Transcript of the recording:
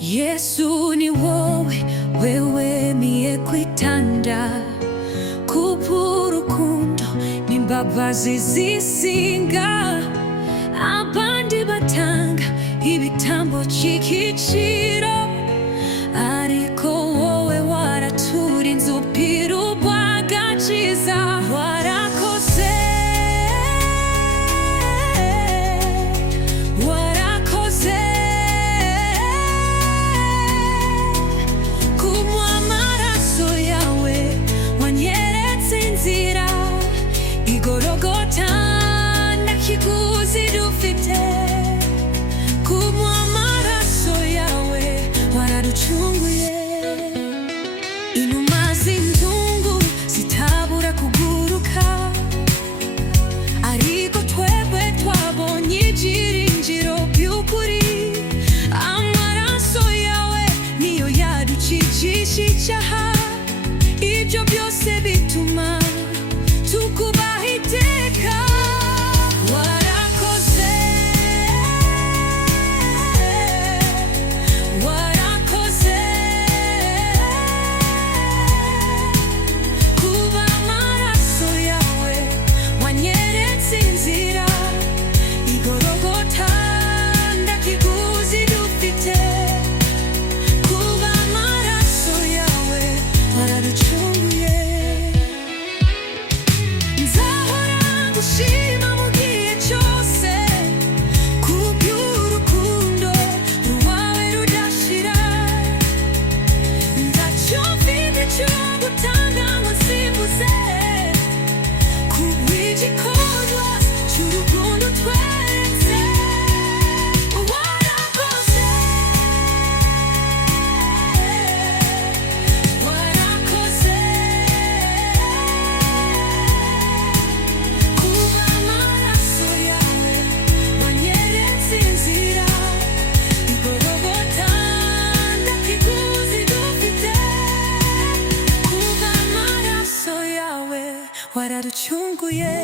Yesu ni wowe, wewe miye kwitanda kubw'urukundo n'imbabazi zisinga. Abandi batanga ibitambo cy'igiciro, ariko wowe waraturinze upfira urw'agakiza. Warakoze, warakoze kumw'amaraso yawe wanyeretse inzira igorogota, nta kiguzi dufite. Kumw'amaraso yawe waraducunguye. Inuma z'inzungu zitabura kuguruka, ariko twebwe twabonye ibyiringiro by'ukuri. Amaraso yawe niyo yadukijije icyaha, ibyo byose bituma tukubaha iteka. Warakoze, warakoze kuba amaraso yawe wanyeretse inzira igorogota, nta kiguzi dufite. Kuba amaraso yawe waraducunguye. Nzahora ngushima mu gihe cyose, kubw'urukundo rwawe rudashira. Ntacyo mfite cyo gutanga ngo nsimbuze kubw'igikorwa cy'urukundo tweretse. Warakoze, warakoze kuba amaraso yawe wanyeretse inzira igorogota, nta kiguzi dufite. Kuba amaraso yawe waraducunguye.